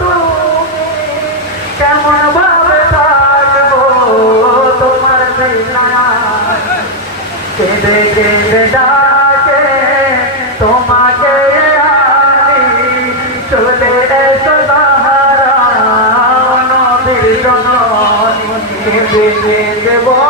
तूं केम बाबो तमर जे देारे तमा कारी तुरे ने